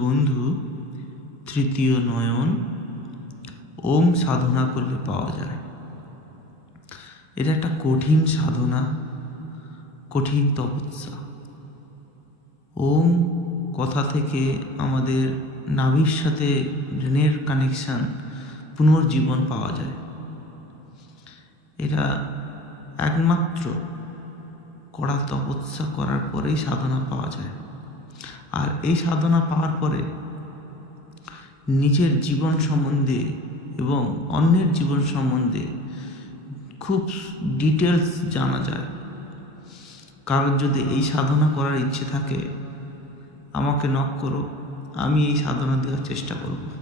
বন্ধু, তৃতীয় নয়ন ওম সাধনা করলে পাওয়া যায়। এটা একটা কঠিন সাধনা, কঠিন তপস্যা। ওম কথা থেকে আমাদের নাভির সাথে ব্রেনের কানেকশান, পুনর্জীবন পাওয়া যায়। এটা একমাত্র কড়া তপস্যা করার পরেই সাধনা পাওয়া যায়। আর এই সাধনা পাওয়ার পরে নিজের জীবন সম্বন্ধে এবং অন্যের জীবন সম্বন্ধে খুব ডিটেলস জানা যায়। কারোর যদি এই সাধনা করার ইচ্ছে থাকে, আমাকে নক করো, আমি এই সাধনা দেওয়ার চেষ্টা করব।